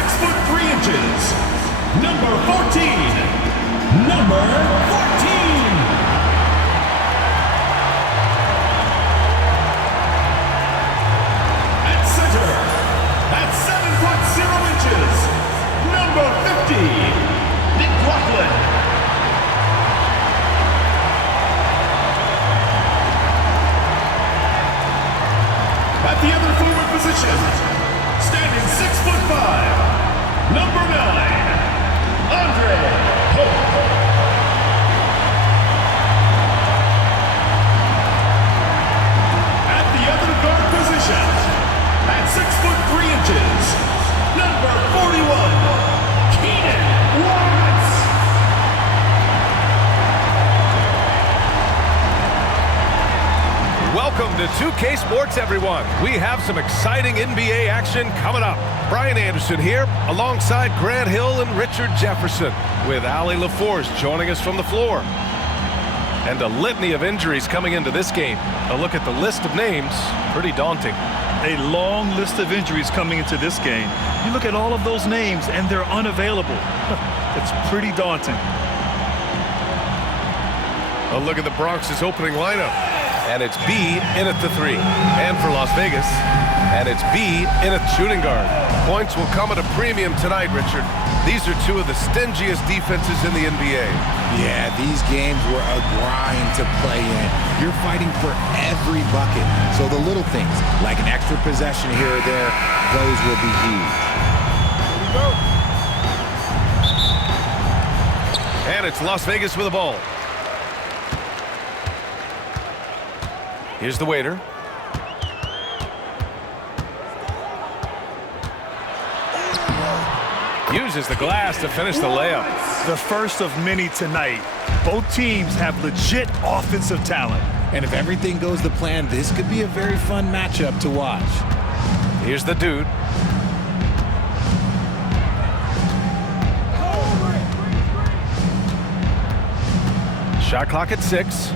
6'3", number 14. Number 14. At center, at 7'0", number 50, Nick Rockland. At the other forward position, standing 6'5", number 9, Andre Hope. At the other guard position, at 6'3", number 41, Keenan Watts. Welcome to 2K Sports, everyone. We have some exciting NBA action coming up. Brian Anderson here, alongside Grant Hill and Richard Jefferson, with Ali LaForce joining us from the floor. And a litany of injuries coming into this game. A look at the list of names, pretty daunting. A long list of injuries coming into this game. You look at all of those names and they're unavailable. It's pretty daunting. A look at the Bronx's opening lineup. And it's B in at the 3. And for Las Vegas, and it's B in at shooting guard. Points will come at a premium tonight, Richard. These are two of the stingiest defenses in the NBA. Yeah, these games were a grind to play in. You're fighting for every bucket. So the little things, like an extra possession here or there, those will be huge. Here we go. And it's Las Vegas with the ball. Here's the waiter. Uses the glass to finish the layup. The first of many tonight. Both teams have legit offensive talent. And if everything goes to plan, this could be a very fun matchup to watch. Here's the dude. Shot clock at 6.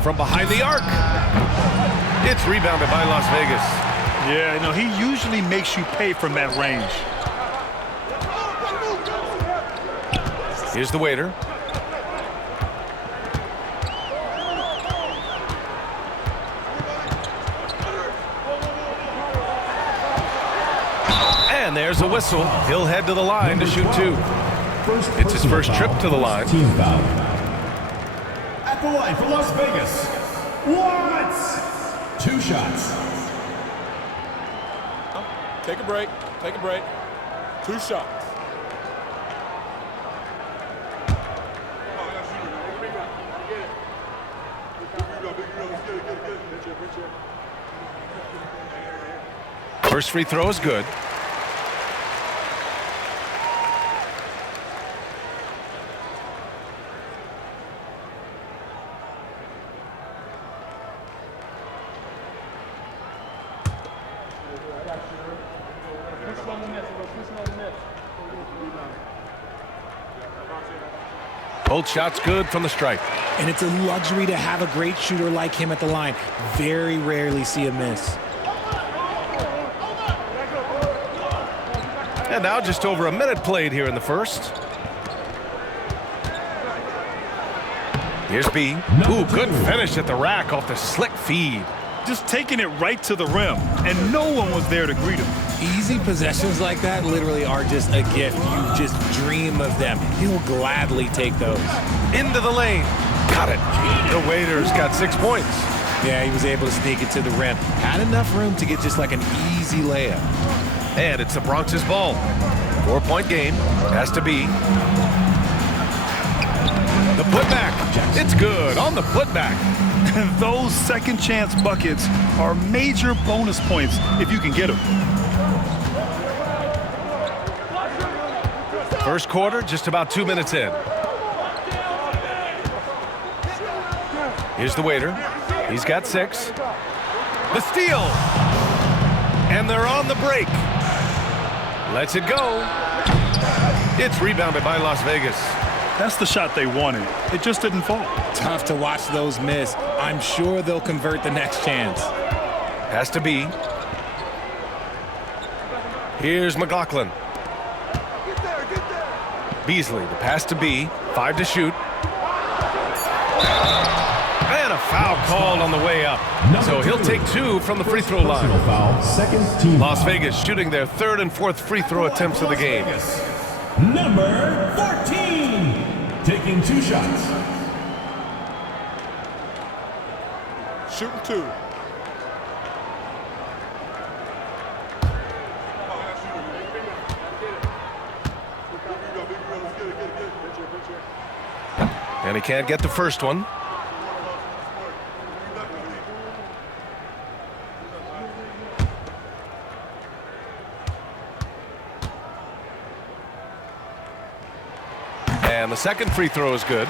From behind the arc. It's rebounded by Las Vegas. Yeah, you know, he usually makes you pay from that range. Here's the waiter. And there's a whistle. He'll head to the line to shoot 2. It's his first trip to the line. Team foul. At the line for Las Vegas, Watts. 2 shots. Take a break. Take a break. 2 shots. First free throw is good. Both shots good from the stripe. And it's a luxury to have a great shooter like him at the line. Very rarely see a miss. And now just over a minute played here in the first. Here's B. Ooh, good finish at the rack off the slick feed. Just taking it right to the rim, and no one was there to greet him. Easy possessions like that literally are just a gift. You just dream of them. He'll gladly take those. Into the lane. Got it. The waiter's got 6 points. Yeah, he was able to sneak it to the rim. Had enough room to get just like an easy layup. And it's the Bronx's ball. 4-point game. Has to be. The putback. It's good on the putback. Those second chance buckets are major bonus points if you can get them. First quarter, just about 2 minutes in. Here's the waiter. He's got 6. The steal. And they're on the break. Lets it go. It's rebounded by Las Vegas. That's the shot they wanted. It just didn't fall. Tough to watch those miss. I'm sure they'll convert the next chance. Has to be. Here's McLaughlin. Beasley, the pass to B. 5 to shoot. And a foul called on the way up. So he'll take 2 from the free throw line. Foul, second team. Las Vegas shooting their 3rd and 4th free throw attempts of the game. Number 14, taking 2 shots. Shooting 2. And he can't get the first one. And the second free throw is good.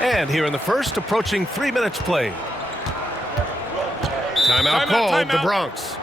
And here in the first, approaching 3 minutes played. Timeout called, the Bronx.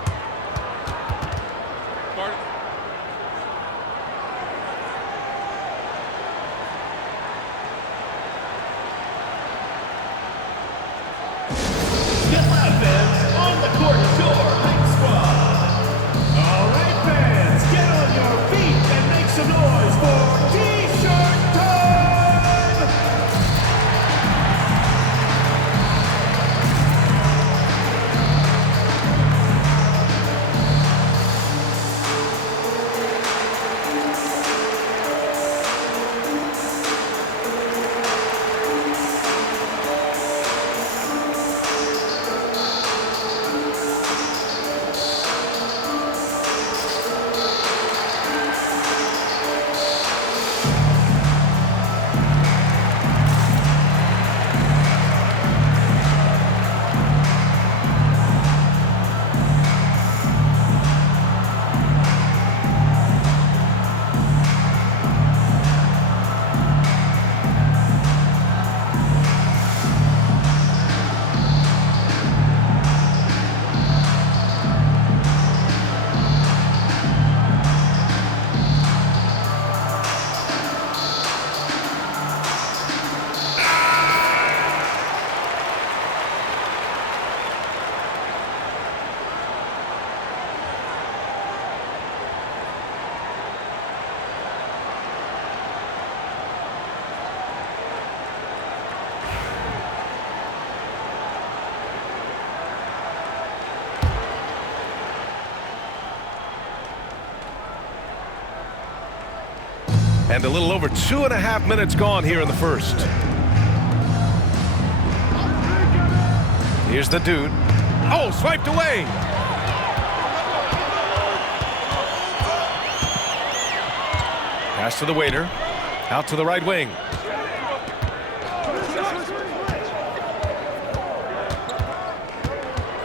And a little over 2.5 minutes gone here in the first. Here's the dude. Oh, swiped away. Pass to the waiter. Out to the right wing.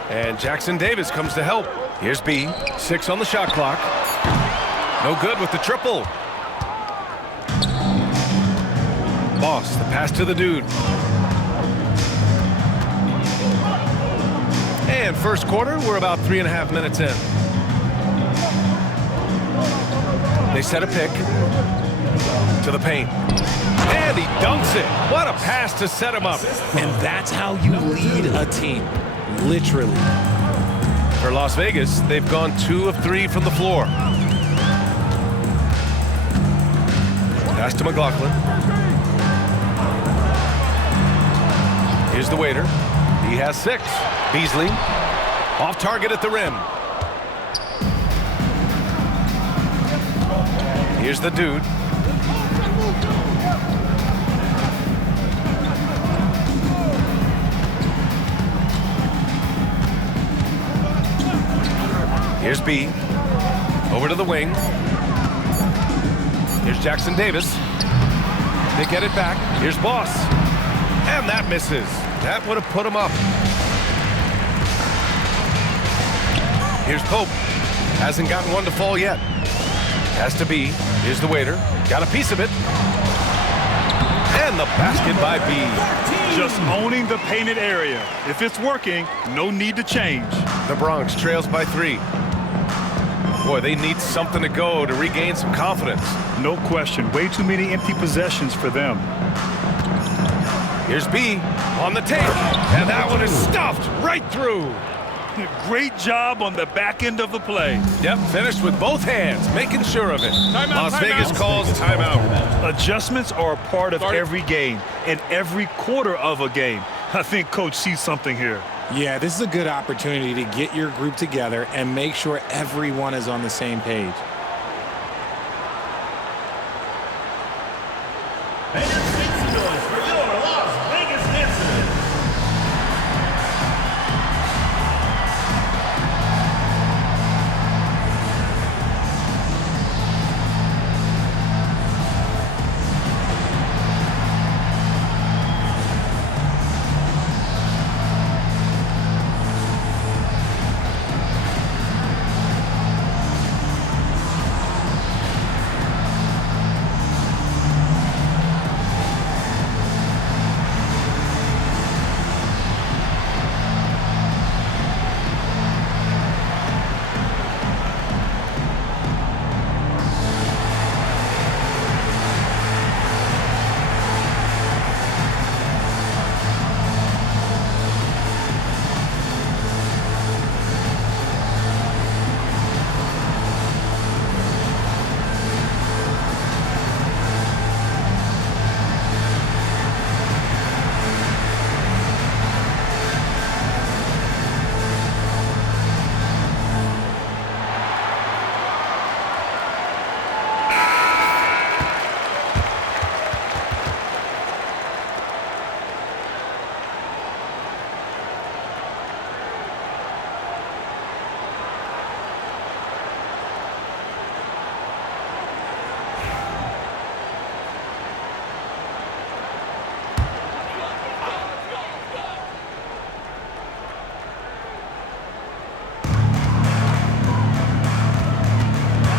And Jackson Davis comes to help. Here's B. 6 on the shot clock. No good with the triple. Boss, the pass to the dude. And first quarter, we're about 3.5 minutes in. They set a pick to the paint. And he dunks it. What a pass to set him up. And that's how you lead a team, literally. For Las Vegas, they've gone 2 of 3 from the floor. Pass to McLaughlin. Here's the waiter. He has 6. Beasley off target at the rim. Here's the dude. Here's B. Over to the wing. Here's Jackson Davis. They get it back. Here's Boss. And that misses. That would have put him up. Here's Pope. Hasn't gotten one to fall yet. Has to be. Here's the waiter. Got a piece of it. And the basket by B. Just owning the painted area. If it's working, no need to change. The Bronx trails by 3. Boy, they need something to go to regain some confidence. No question. Way too many empty possessions for them. Here's B on the tape. And that one is stuffed right through. Great job on the back end of the play. Yep, finished with both hands, making sure of it. Timeout, Las Vegas calls timeout. Adjustments are a part of every game and every quarter of a game. I think Coach sees something here. Yeah, this is a good opportunity to get your group together and make sure everyone is on the same page. And your Stinson noise for your Las Vegas incident.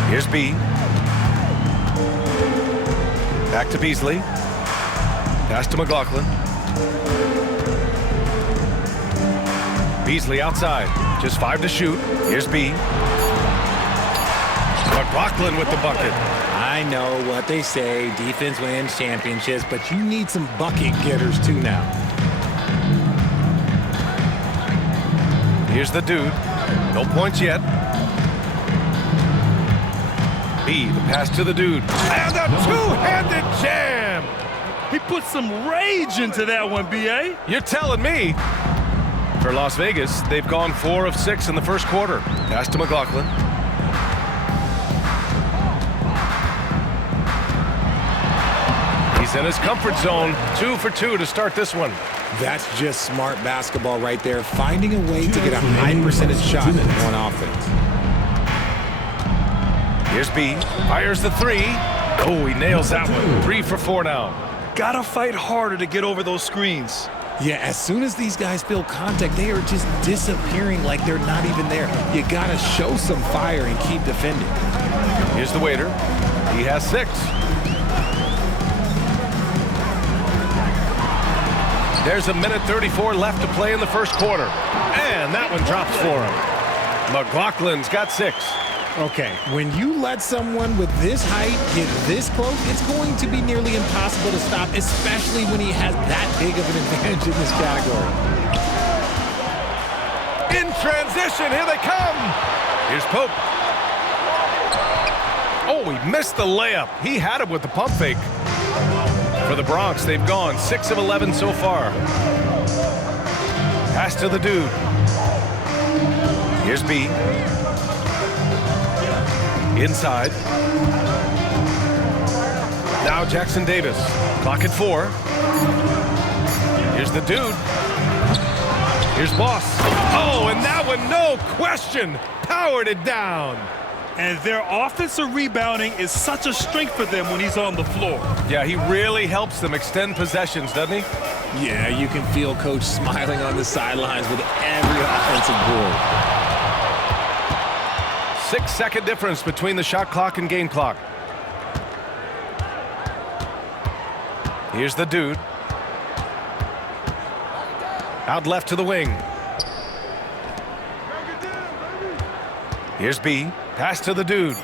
Here's B. Back to Beasley. Pass to McLaughlin. Beasley outside. Just 5 to shoot. Here's B. McLaughlin with the bucket. I know what they say, defense wins championships, but you need some bucket getters too now. Here's the dude. No points yet. B, the pass to the dude. And a two-handed jam! He put some rage into that one, B.A. You're telling me. For Las Vegas, they've gone 4 of 6 in the first quarter. Pass to McLaughlin. He's in his comfort zone. 2 for 2 to start this one. That's just smart basketball right there, finding a way to get a high percentage shot on offense. Here's B. Fires the 3. Oh, he nails that one. 3 for 4 now. Gotta fight harder to get over those screens. Yeah, as soon as these guys feel contact, they are just disappearing like they're not even there. You gotta show some fire and keep defending. Here's the waiter. He has 6. There's 1:34 left to play in the first quarter. And that one drops for him. McLaughlin's got 6. Okay, when you let someone with this height get this close, it's going to be nearly impossible to stop, especially when he has that big of an advantage in this category. In transition, here they come. Here's Pope. Oh, he missed the layup. He had him with the pump fake. For the Bronx, they've gone 6 of 11 so far. Pass to the dude. Here's B. Inside. Now Jackson Davis. Clock at 4. Here's the dude. Here's Boss. Oh, and that one, no question, powered it down. And their offensive rebounding is such a strength for them when he's on the floor. Yeah, he really helps them extend possessions, doesn't he? Yeah, you can feel Coach smiling on the sidelines with every offensive board. 6-second difference between the shot clock and game clock. Here's the dude. Out left to the wing. Here's B. Pass to the dude.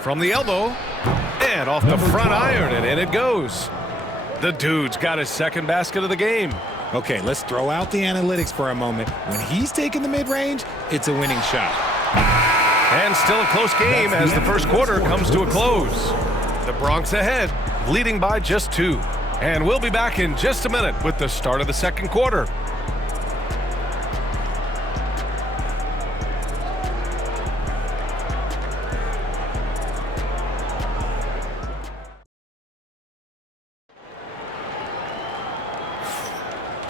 From the elbow. And off the front iron, and in it goes. The dude's got his second basket of the game. Okay, let's throw out the analytics for a moment. When he's taking the mid-range, it's a winning shot. And still a close game as the first quarter comes to a close. The Bronx ahead, leading by just 2. And we'll be back in just a minute with the start of the second quarter.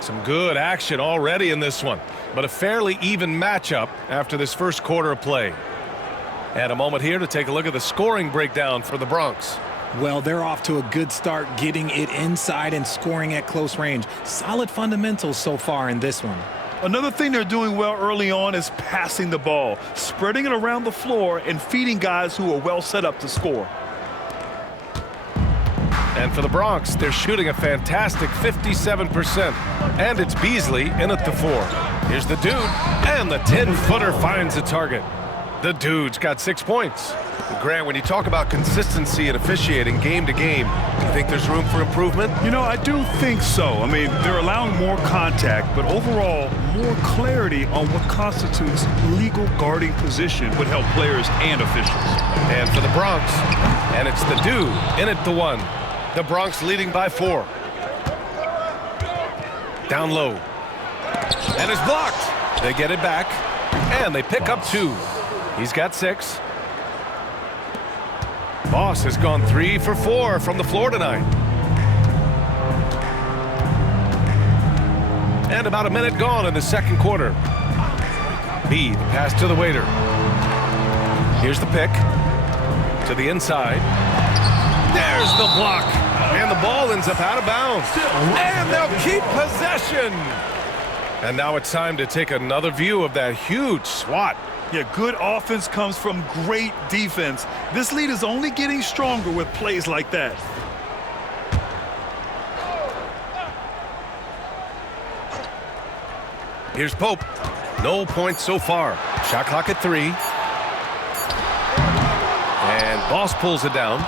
Some good action already in this one, but a fairly even matchup after this first quarter of play. And a moment here to take a look at the scoring breakdown for the Bronx. Well, they're off to a good start getting it inside and scoring at close range. Solid fundamentals so far in this one. Another thing they're doing well early on is passing the ball, spreading it around the floor and feeding guys who are well set up to score. And for the Bronx, they're shooting a fantastic 57%. And it's Beasley in at the 4. Here's the dude, and the 10-footer finds a target. The dude's got 6 points. Grant, when you talk about consistency and officiating game to game, do you think there's room for improvement? You know, I do think so. I mean, they're allowing more contact, but overall, more clarity on what constitutes legal guarding position would help players and officials. And for the Bronx, and it's the dude in at the 1. The Bronx leading by 4. Down low. And it's blocked. They get it back, and they pick up 2. He's got 6. Boss has gone 3 for 4 from the floor tonight. And about a minute gone in the second quarter. B, the pass to the waiter. Here's the pick. To the inside. There's the block. And the ball ends up out of bounds. And they'll keep possession. And now it's time to take another view of that huge swat. Yeah, good offense comes from great defense. This lead is only getting stronger with plays like that. Here's Pope. No points so far. Shot clock at 3. And Boss pulls it down.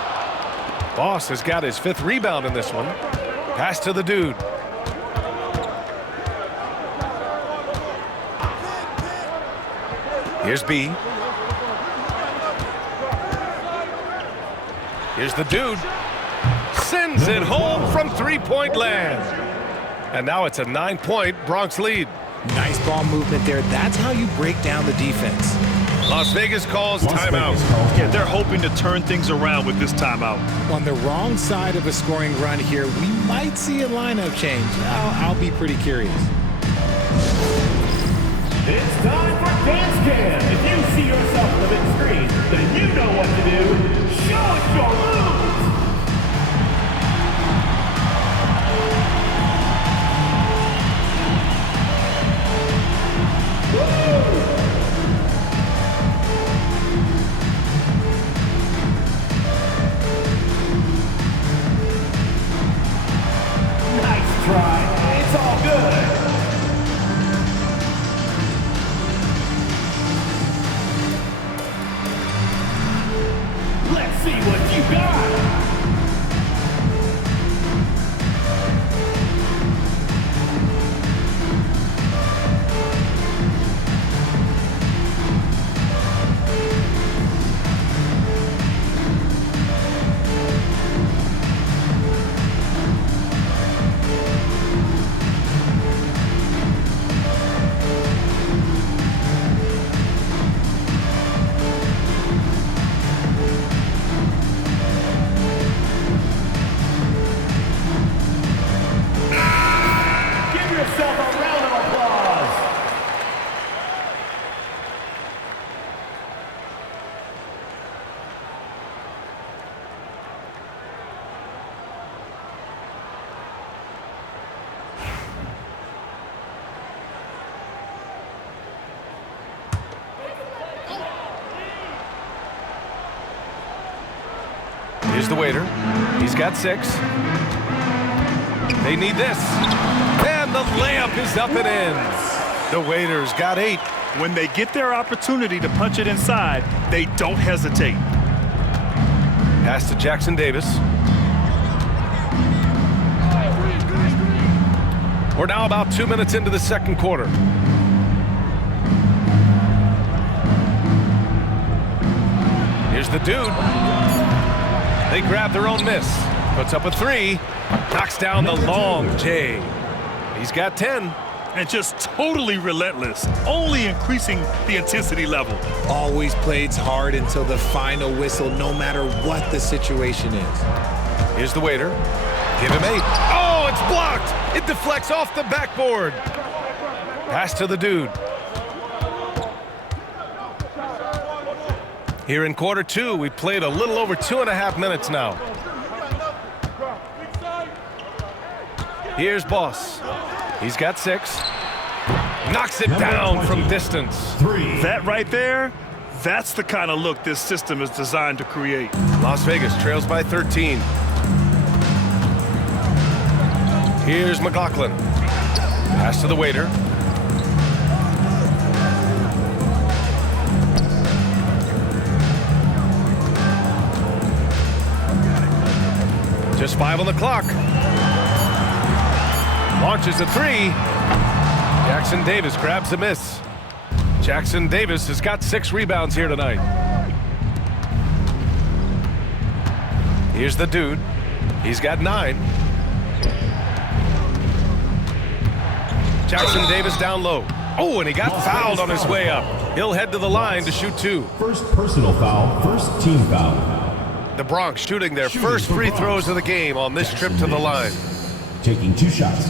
Boss has got his 5th rebound in this one. Pass to the dude. Here's B. Here's the dude. Sends it home from 3-point land. And now it's a 9-point Bronx lead. Nice ball movement there. That's how you break down the defense. Las Vegas calls timeout. Yeah, they're hoping to turn things around with this timeout. On the wrong side of a scoring run here, we might see a lineup change. I'll be pretty curious. It's time for Dance Cam. If you see yourself on the big screen, then you know what to do. Show us your moves. Woo! Nice try. It's all good. See what you got. Here's the waiter. He's got 6. They need this. And the layup is up and in. The waiter's got 8. When they get their opportunity to punch it inside, they don't hesitate. Pass to Jackson Davis. We're now about 2 minutes into the second quarter. Here's the dude. They grab their own miss. Puts up a 3. Knocks down the long J. He's got 10. And just totally relentless, only increasing the intensity level. Always plays hard until the final whistle, no matter what the situation is. Here's the waiter. Give him 8. Oh, it's blocked. It deflects off the backboard. Pass to the dude. Here in quarter 2, we've played a little over 2.5 minutes now. Here's Boss. He's got 6. Knocks it down from distance. 3. That right there, that's the kind of look this system is designed to create. Las Vegas trails by 13. Here's McLaughlin. Pass to the waiter. Just 5 on the clock. Launches a 3. Jackson Davis grabs a miss. Jackson Davis has got 6 rebounds here tonight. Here's the dude. He's got 9. Jackson Davis down low. Oh, and he got fouled on his way up. He'll head to the line to shoot 2. First personal foul, first team foul. The Bronx shooting their first free throws of the game on this trip to the line. Taking 2 shots.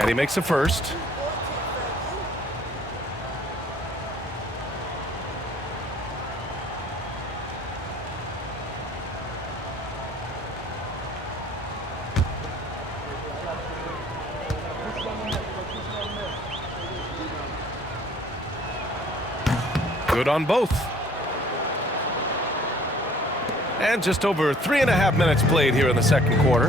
And he makes a first. Good on both. And just over 3.5 minutes played here in the second quarter.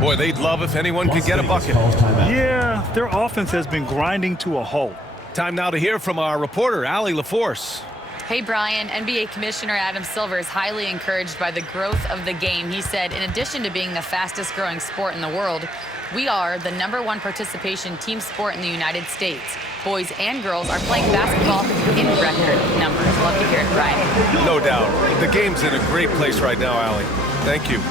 Boy, they'd love if anyone could get a bucket. Yeah, their offense has been grinding to a halt. Time now to hear from our reporter, Allie LaForce. Hey, Brian. NBA Commissioner Adam Silver is highly encouraged by the growth of the game. He said, in addition to being the fastest growing sport in the world, we are the #1 participation team sport in the United States. Boys and girls are playing basketball in record numbers. Love to hear it, Brian. No doubt. The game's in a great place right now, Allie. Thank you.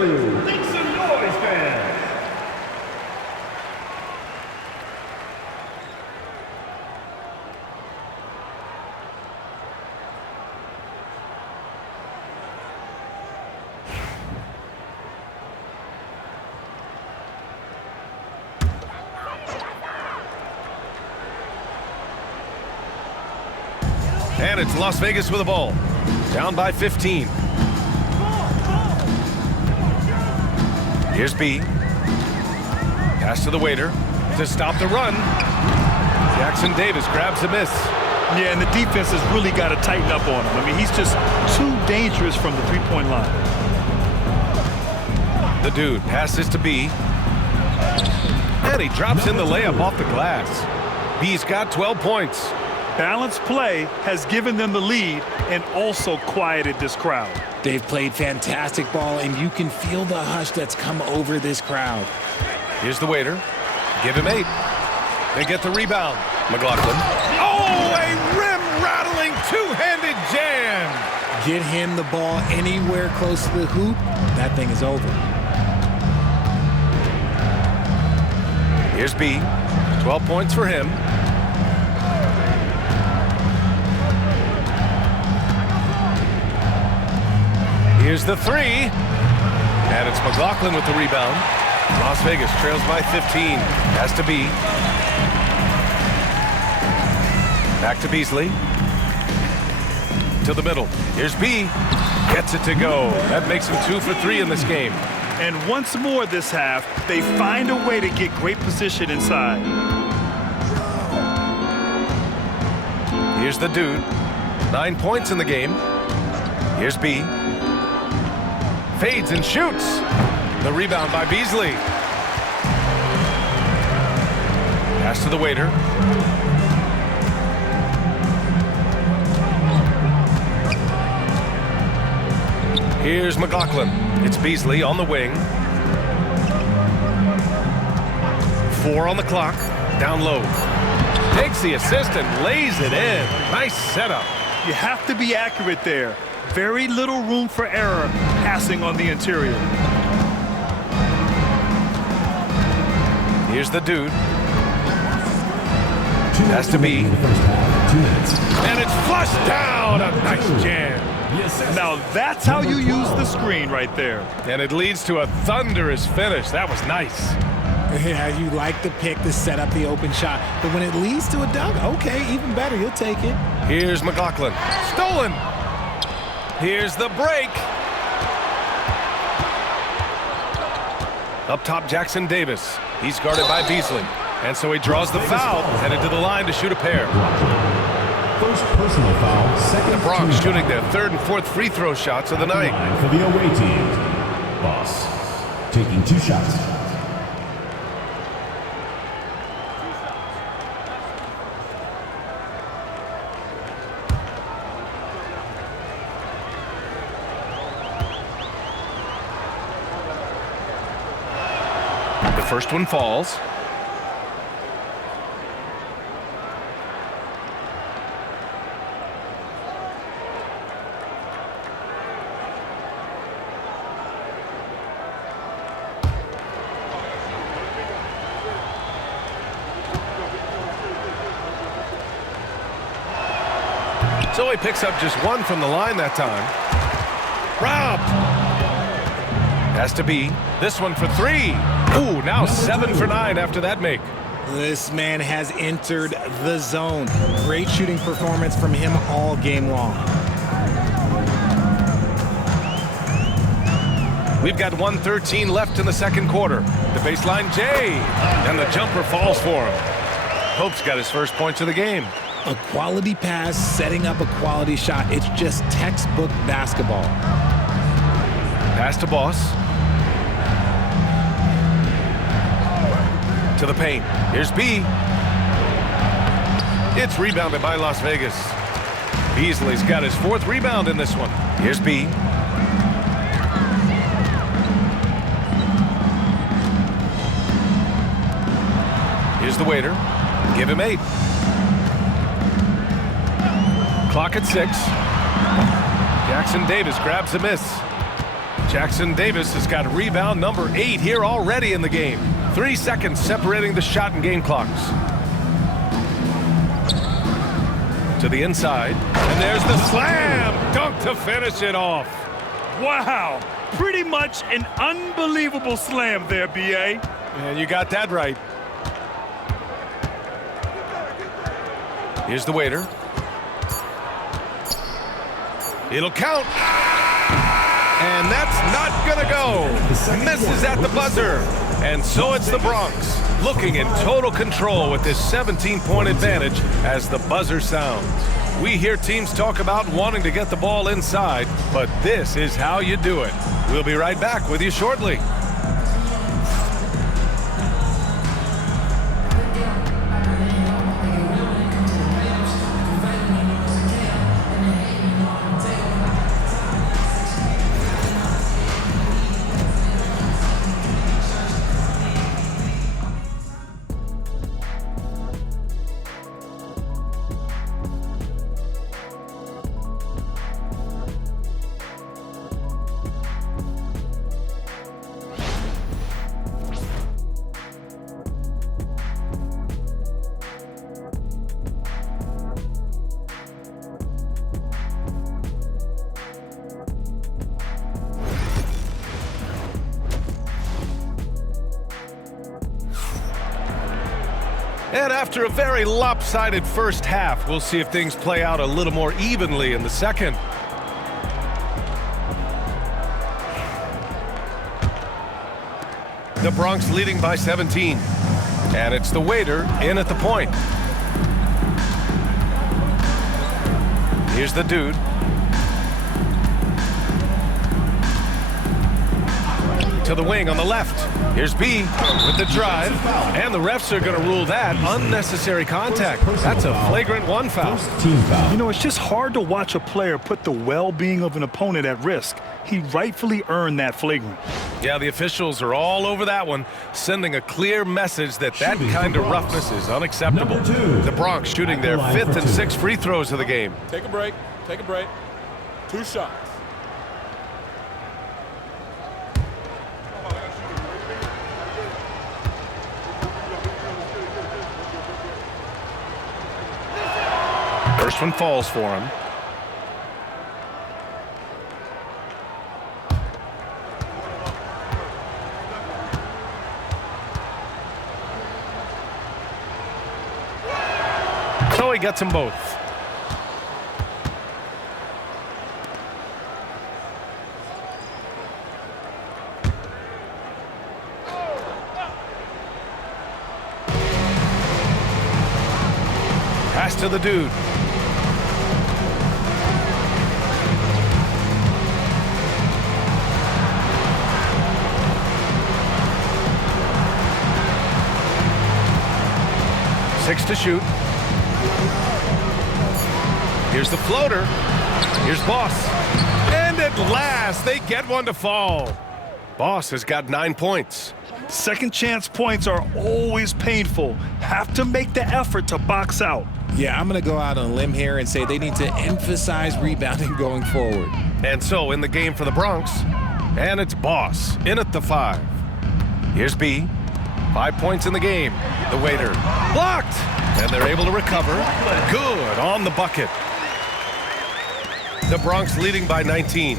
Make some noise, fans! And it's Las Vegas with the ball. Down by 15. Here's B. Pass to the waiter to stop the run. Jackson Davis grabs a miss. Yeah, and the defense has really got to tighten up on him. I mean, he's just too dangerous from the three-point line. The dude passes to B. And he drops in the layup off the glass. B's got 12 points. Balanced play has given them the lead and also quieted this crowd. They've played fantastic ball, and you can feel the hush that's come over this crowd. Here's the waiter. Give him 8. They get the rebound. McLaughlin. Oh, a rim-rattling two-handed jam. Get him the ball anywhere close to the hoop, that thing is over. Here's B. 12 points for him. Here's the 3. And it's McLaughlin with the rebound. Las Vegas trails by 15. Has to be. Back to Beasley. To the middle. Here's B. Gets it to go. That makes him 2 for 3 in this game. And once more this half, they find a way to get great position inside. Here's the dude. 9 points in the game. Here's B. Fades and shoots. The rebound by Beasley. Pass to the waiter. Here's McLaughlin. It's Beasley on the wing. 4 on the clock. Down low. Takes the assist and lays it in. Nice setup. You have to be accurate there. Very little room for error passing on the interior. Here's the dude. Has to be. And it's flushed down. A nice jam. Now that's how you use the screen right there. And it leads to a thunderous finish. That was nice. Yeah, you like the pick to set up the open shot, but when it leads to a dunk, okay, even better, you'll take it. Here's McLaughlin. Stolen. Here's the break. Up top, Jackson Davis. He's guarded by Beasley. And so he draws the foul, headed to the line to shoot a pair. First personal foul, second. The Bronx shooting their 3rd and 4th free throw shots of the night. For the away team, Boss taking 2 shots. The first one falls. So he picks up just 1 from the line that time. Robbed. Has to be. This one for 3. Ooh, now 7 for 9 after that make. This man has entered the zone. Great shooting performance from him all game long. We've got 1:13 left in the second quarter. The baseline J. And the jumper falls for him. Hope's got his first points of the game. A quality pass, setting up a quality shot. It's just textbook basketball. Pass to Boss. To the paint. Here's B. It's rebounded by Las Vegas. Beasley's got his 4th rebound in this one. Here's B. Here's the waiter. Give him 8. Clock at 6. Jackson Davis grabs a miss. Jackson Davis has got rebound number 8 here already in the game. 3 seconds separating the shot and game clocks. To the inside. And there's the slam. Dunk to finish it off. Wow. Pretty much an unbelievable slam there, B.A. And you got that right. Here's the waiter. It'll count. And that's not gonna go. Misses at the buzzer. And so it's the Bronx looking in total control with this 17-point advantage as the buzzer sounds. We hear teams talk about wanting to get the ball inside, but this is how you do it. We'll be right back with you shortly. And after a very lopsided first half, we'll see if things play out a little more evenly in the second. The Bronx leading by 17. And it's the waiter in at the point. Here's the dude. To the wing on the left. Here's B with the drive. And the refs are going to rule that unnecessary contact. That's a flagrant 1 foul. You know, it's just hard to watch a player put the well-being of an opponent at risk. He rightfully earned that flagrant. Yeah, the officials are all over that one, sending a clear message that that kind of roughness is unacceptable. The Bronx shooting their 5th and 6th free throws of the game. Take a break. Take a break. 2 shots. First one falls for him. So he gets them both. Pass to the dude. Six to shoot. Here's the floater. Here's Boss. And at last, they get one to fall. Boss has got 9 points. Second chance points are always painful. Have to make the effort to box out. Yeah, I'm going to go out on a limb here and say they need to emphasize rebounding going forward. And so in the game for the Bronx, and it's Boss in at the 5. Here's B. 5 points in the game. The waiter blocked, and they're able to recover. Good on the bucket. The Bronx leading by 19.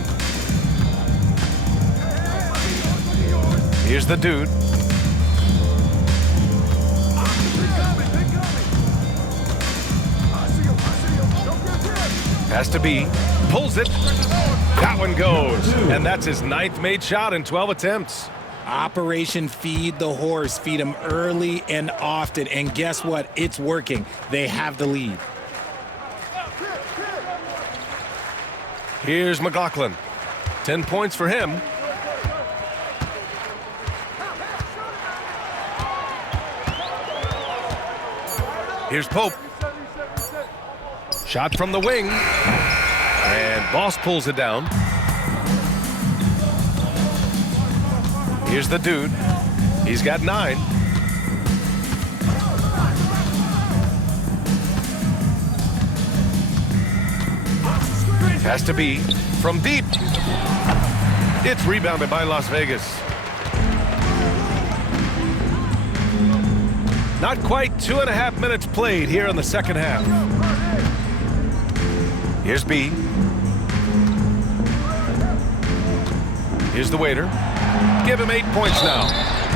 Here's the dude. Has to be. Pulls it. That one goes. And that's his 9th made shot in 12 attempts. Operation Feed the Horse. Feed him early and often. And guess what? It's working. They have the lead. Here's McLaughlin. 10 points for him. Here's Pope. Shot from the wing. And Boss pulls it down. Here's the dude. He's got 9. Has to be from deep. It's rebounded by Las Vegas. Not quite 2.5 minutes played here in the second half. Here's B. Here's the waiter. Give him 8 points now.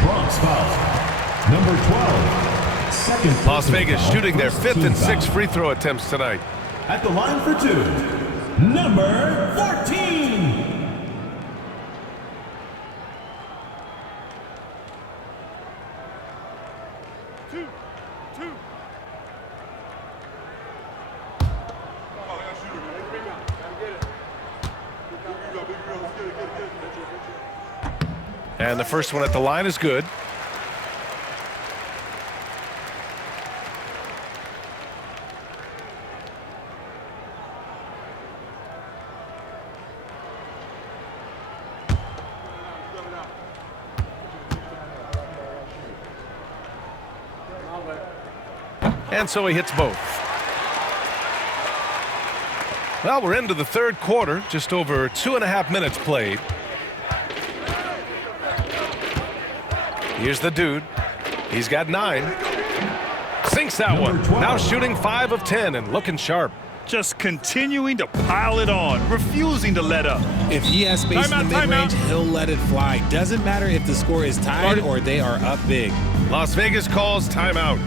Bronx foul. Number 12. Second. Las Vegas shooting their 5th and 6th free throw attempts tonight. At the line for 2. Number 14. And the first one at the line is good. And so he hits both. Well, we're into the third quarter, just over 2.5 minutes played. Here's the dude. He's got 9. Sinks that one. Now shooting 5 of 10 and looking sharp. Just continuing to pile it on, refusing to let up. If he has space in the mid-range, he'll let it fly. Doesn't matter if the score is tied or they are up big. Las Vegas calls timeout.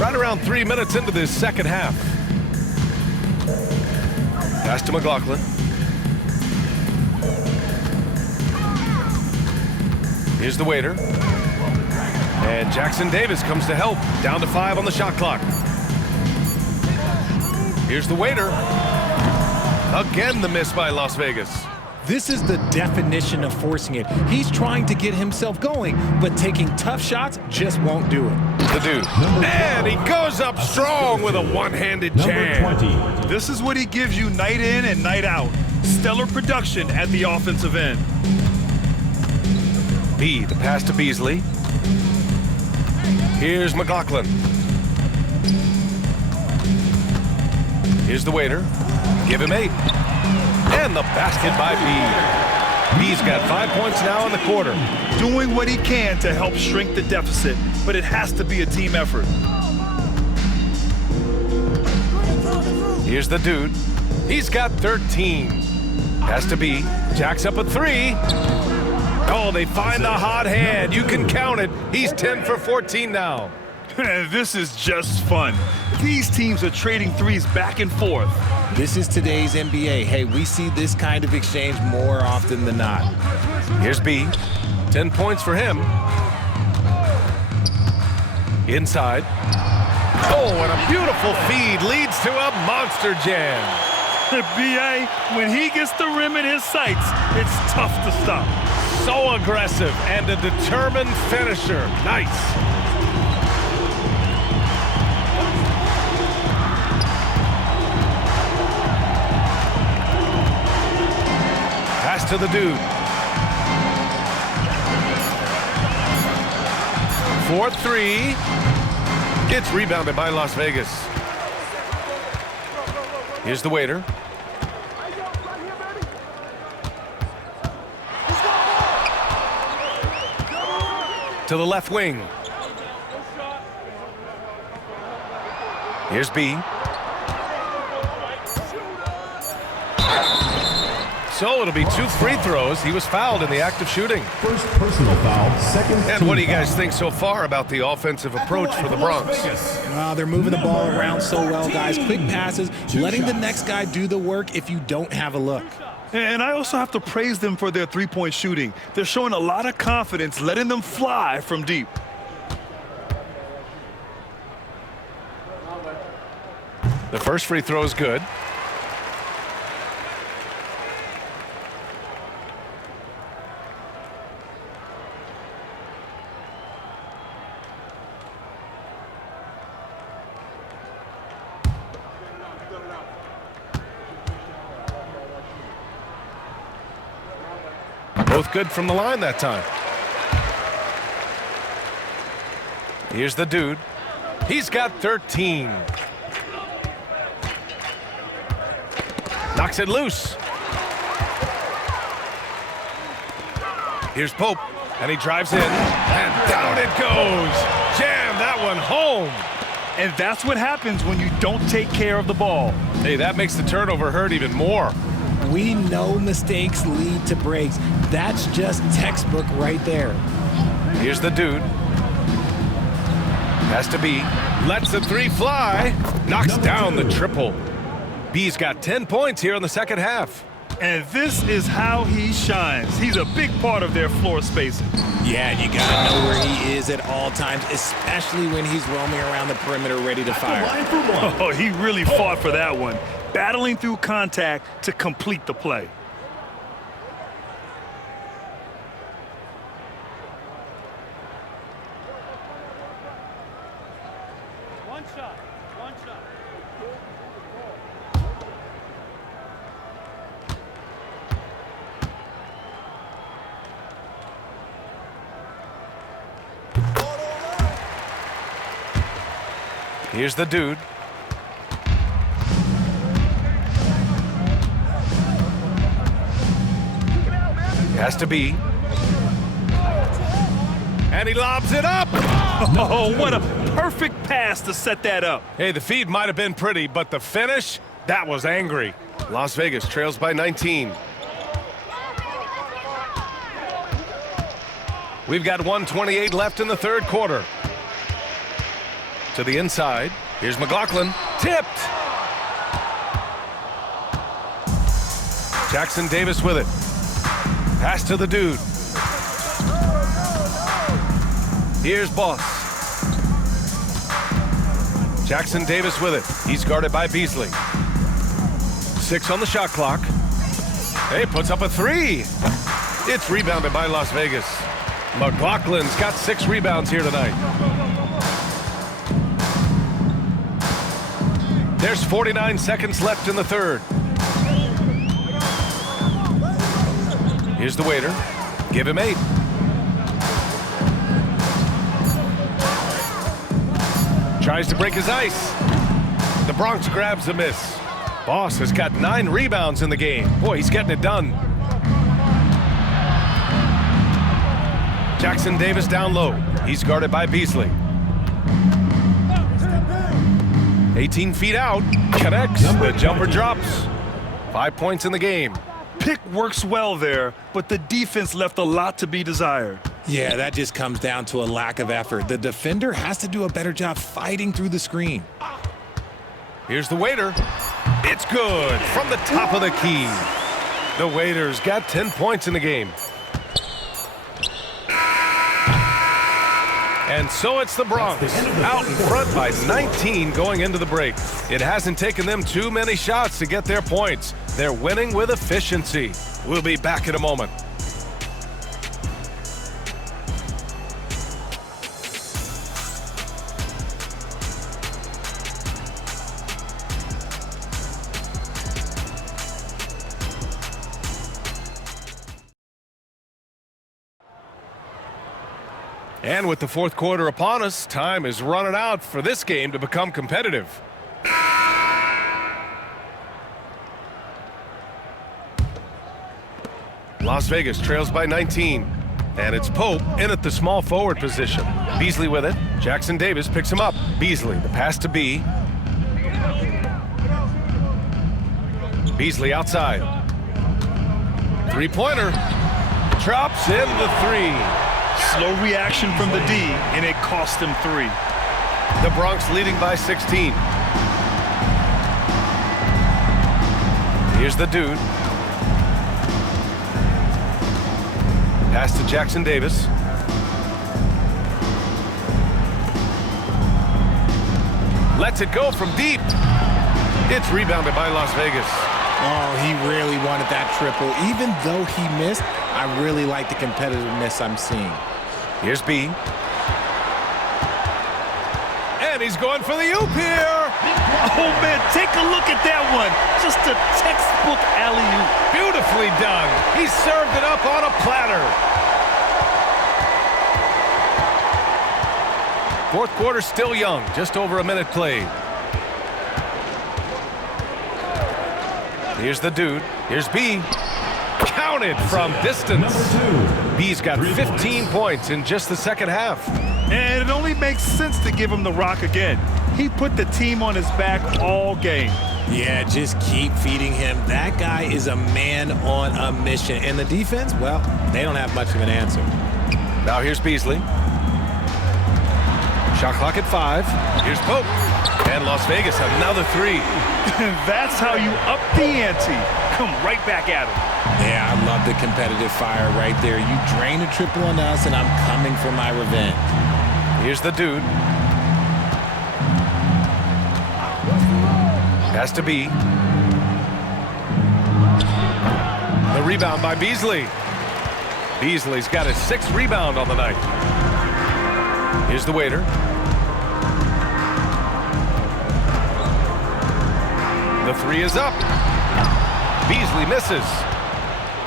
Right around 3 minutes into this second half. Pass to McLaughlin. Here's the waiter. And Jackson Davis comes to help. Down to 5 on the shot clock. Here's the waiter. Again, the miss by Las Vegas. This is the definition of forcing it. He's trying to get himself going, but taking tough shots just won't do it. The dude. And he goes up strong with a one-handed jam. 20. This is what he gives you night in and night out. Stellar production at the offensive end. B, the pass to Beasley. Here's McLaughlin. Here's the waiter. Give him 8. And the basket by B. B's got 5 points now in the quarter. Doing what he can to help shrink the deficit, but it has to be a team effort. Here's the dude. He's got 13. Has to be. Jacks up a 3. Oh, they find the hot hand. You can count it. He's 10 for 14 now. This is just fun. These teams are trading threes back and forth. This is today's NBA. Hey, we see this kind of exchange more often than not. Here's B. 10 points for him. Inside. Oh, and a beautiful feed leads to a monster jam. B.A., when he gets the rim in his sights, it's tough to stop. So aggressive and a determined finisher. Nice. Pass to the dude. 4-3. Gets rebounded by Las Vegas. Here's the waiter. To the left wing. Here's B. So it'll be 2 free throws. He was fouled in the act of shooting. First personal foul, second. And what do you guys think so far about the offensive approach for the Bronx? They're moving the ball around so well, guys. Quick passes, letting the next guy do the work if you don't have a look. And I also have to praise them for their three-point shooting. They're showing a lot of confidence, letting them fly from deep. The first free throw is good. Both good from the line that time. Here's the dude. He's got 13. Knocks it loose. Here's Pope, and he drives in, and down it goes. Jam that one home. And that's what happens when you don't take care of the ball. Hey, that makes the turnover hurt even more. We know mistakes lead to breaks. That's just textbook right there. Here's the dude. Has to be. Lets the 3 fly. Knocks down the triple. B's got 10 points here in the second half. And this is how he shines. He's a big part of their floor spacing. Yeah, you gotta know where he is at all times, especially when he's roaming around the perimeter ready to fire. Oh, he really fought for that one, battling through contact to complete the play. One shot. Here's the dude. Has to be. And he lobs it up. Oh, what a perfect pass to set that up. Hey, the feed might have been pretty, but the finish, that was angry. Las Vegas trails by 19. We've got 1:28 left in the third quarter. To the inside. Here's McLaughlin. Tipped. Jackson Davis with it. Pass to the dude. Here's Boss. Jackson Davis with it. He's guarded by Beasley. 6 on the shot clock. Hey, puts up a 3. It's rebounded by Las Vegas. McLaughlin's got 6 rebounds here tonight. There's 49 seconds left in the third. Here's the waiter. Give him 8. Tries to break his ice. The Bronx grabs the miss. Boss has got 9 rebounds in the game. Boy, he's getting it done. Jackson Davis down low. He's guarded by Beasley. 18 feet out. Connects. The jumper drops. 5 points in the game. Pick works well there, but the defense left a lot to be desired. Yeah, that just comes down to a lack of effort. The defender has to do a better job fighting through the screen. Here's the waiter. It's good from the top of the key. The Waiters got 10 points in the game. And so it's the Bronx out in front by 19 going into the break. It hasn't taken them too many shots to get their points. They're winning with efficiency. We'll be back in a moment. And with the fourth quarter upon us, time is running out for this game to become competitive. Las Vegas trails by 19. And it's Pope in at the small forward position. Beasley with it. Jackson Davis picks him up. Beasley, the pass to B. Beasley outside. Three-pointer. Drops in the 3. Slow reaction from the D, and it cost him 3. The Bronx leading by 16. Here's the dude. Pass to Jackson Davis. Lets it go from deep. It's rebounded by Las Vegas. Oh, he really wanted that triple. Even though he missed, I really like the competitiveness I'm seeing. Here's B. And he's going for the oop here. Oh, man, take a look at that one. Just a textbook alley-oop. Beautifully done. He served it up on a platter. Fourth quarter still young. Just over a minute played. Here's the dude. Here's B. Counted from distance. B's got 15 points in just the second half. And it only makes sense to give him the rock again. He put the team on his back all game. Yeah, just keep feeding him. That guy is a man on a mission. And the defense, well, they don't have much of an answer. Now here's Beasley. Shot clock at 5. Here's Pope. And Las Vegas, another 3. That's how you up the ante. Come right back at him. Yeah, I love the competitive fire right there. You drain a triple on us, and I'm coming for my revenge. Here's the dude. Has to be. The rebound by Beasley. Beasley's got his 6th rebound on the night. Here's the waiter. The 3 is up. Beasley misses.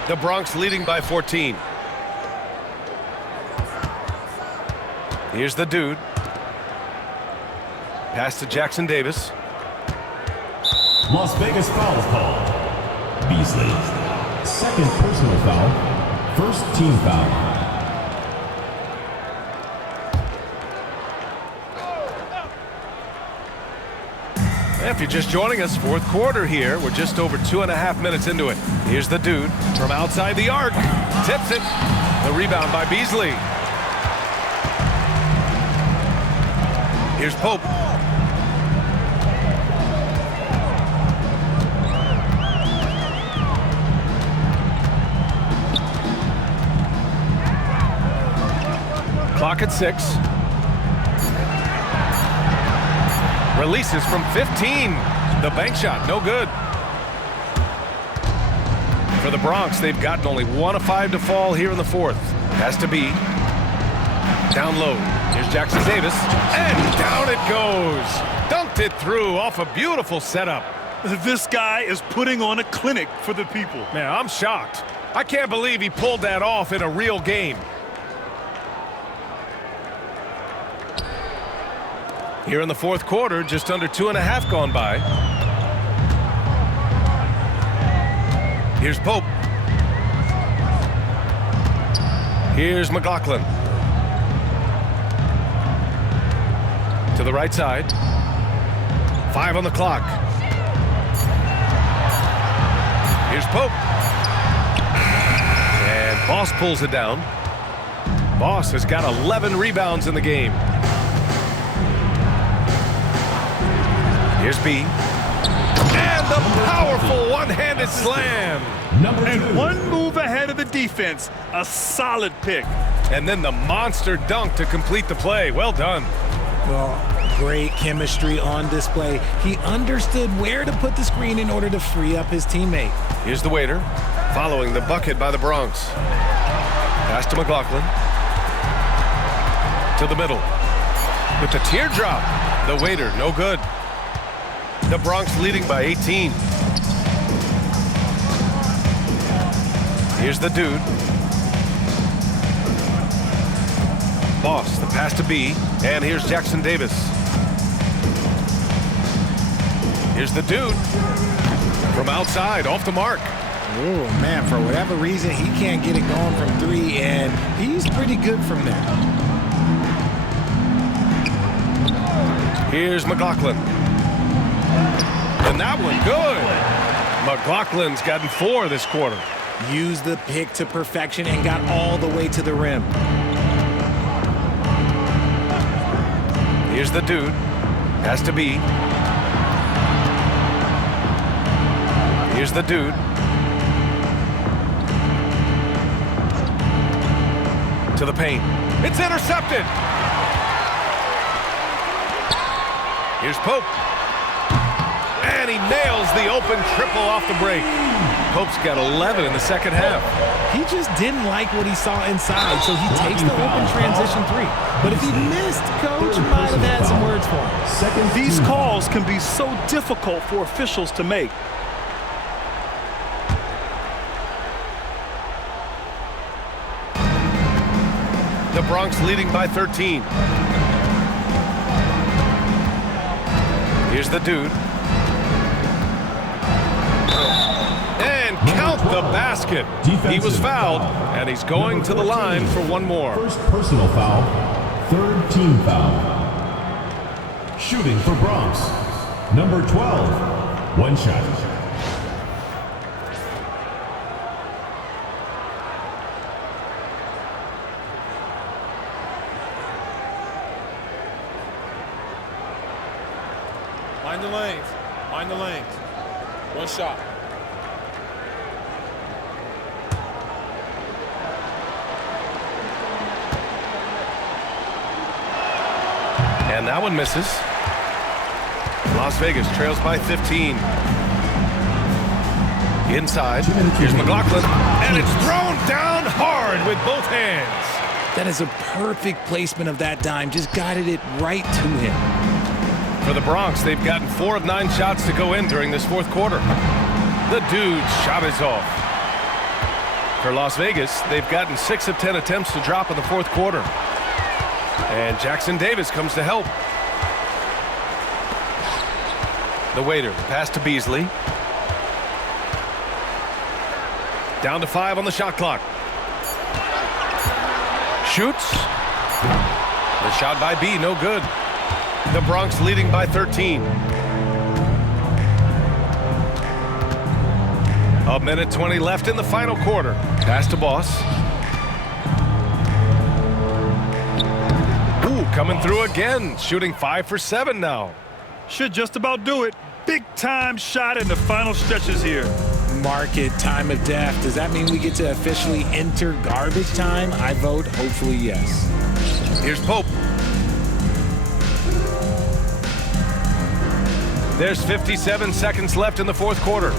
The Bronx leading by 14. Here's the dude. Pass to Jackson Davis. Las Vegas foul call. Beasley. 2nd personal foul. 1st team foul. If you're just joining us, fourth quarter here. We're just over 2.5 minutes into it. Here's the dude from outside the arc. Tips it. The rebound by Beasley. Here's Pope. Clock at 6. Releases from 15. The bank shot, no good. For the Bronx, they've gotten only 1 of 5 to fall here in the 4th. Has to be. Down low. Here's Jackson Davis. And down it goes. Dunked it through off a beautiful setup. This guy is putting on a clinic for the people. Man, I'm shocked. I can't believe he pulled that off in a real game. Here in the 4th quarter, just under 2.5 gone by. Here's Pope. Here's McLaughlin. To the right side. 5 on the clock. Here's Pope. And Boss pulls it down. Boss has got 11 rebounds in the game. Here's B. And the powerful one-handed slam. And one move ahead of the defense. A solid pick. And then the monster dunk to complete the play. Well done. Well, great chemistry on display. He understood where to put the screen in order to free up his teammate. Here's the waiter, following the bucket by the Bronx. Pass to McLaughlin. To the middle. With the teardrop. The waiter, no good. The Bronx leading by 18. Here's the dude. Boss, the pass to B. And here's Jackson Davis. Here's the dude. From outside, off the mark. Oh, man, for whatever reason, he can't get it going from 3, and he's pretty good from there. Here's McLaughlin. And that one, good. McLaughlin's gotten 4 this quarter. Used the pick to perfection and got all the way to the rim. Here's the dude. Has to be. Here's the dude. To the paint. It's intercepted. Here's Pope. And he nails the open triple off the break. Pope's got 11 in the second half. He just didn't like what he saw inside, so he takes the open transition 3. But if he missed, Coach might have had some words for him. These calls can be so difficult for officials to make. The Bronx leading by 13. Here's the dude. And count the basket. He was fouled, and he's going to the line for one more. First personal foul, third team foul. Shooting for Bronx, number 12, 1 shot. Mind the lanes. Mind the lanes. 1 shot. And that one misses. Las Vegas trails by 15. Inside. Here's McLaughlin. And it's thrown down hard with both hands. That is a perfect placement of that dime. Just guided it right to him. For the Bronx, they've gotten 4 of 9 shots to go in during this 4th quarter. The dude's shot is off. For Las Vegas, they've gotten 6 of 10 attempts to drop in the 4th quarter. And Jackson Davis comes to help. The waiter, pass to Beasley. Down to 5 on the shot clock. Shoots. The shot by B, no good. The Bronx leading by 13. A minute 20 left in the final quarter. Pass to Boss. Ooh, coming through again, shooting 5 for 7 now. Should just about do it. Big time shot in the final stretches here. Mark it, time of death. Does that mean we get to officially enter garbage time? I vote hopefully yes. Here's Pope. There's 57 seconds left in the fourth quarter.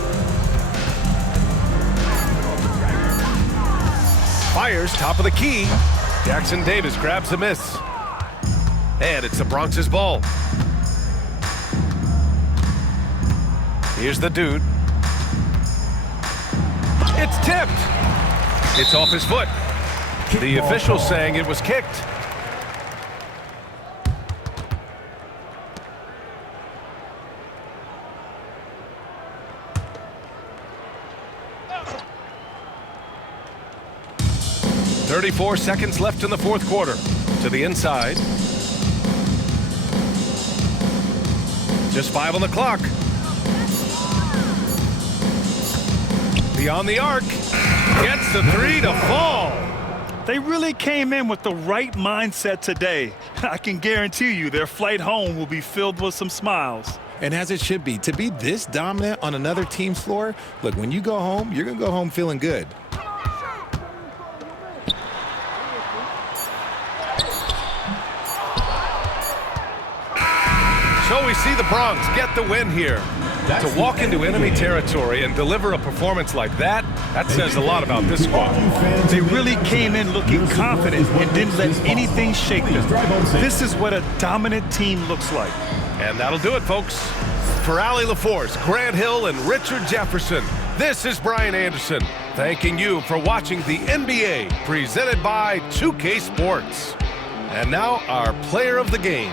Fires top of the key. Jackson Davis grabs the miss. And it's the Bronx's ball. Here's the dude. It's tipped. It's off his foot. The official saying it was kicked. .34 seconds left in the fourth quarter. To the inside. Just 5 on the clock. Beyond the arc. Gets the 3 to fall. They really came in with the right mindset today. I can guarantee you their flight home will be filled with some smiles. And as it should be, to be this dominant on another team's floor, look, when you go home, you're going to go home feeling good. So we see the Bronx get the win here. To walk into enemy territory and deliver a performance like that, that says a lot about this squad. They really came in looking confident and didn't let anything shake them. This is what a dominant team looks like. And that'll do it, folks. For Allie LaForce, Grant Hill, and Richard Jefferson, this is Brian Anderson, thanking you for watching the NBA presented by 2K Sports. And now our player of the game.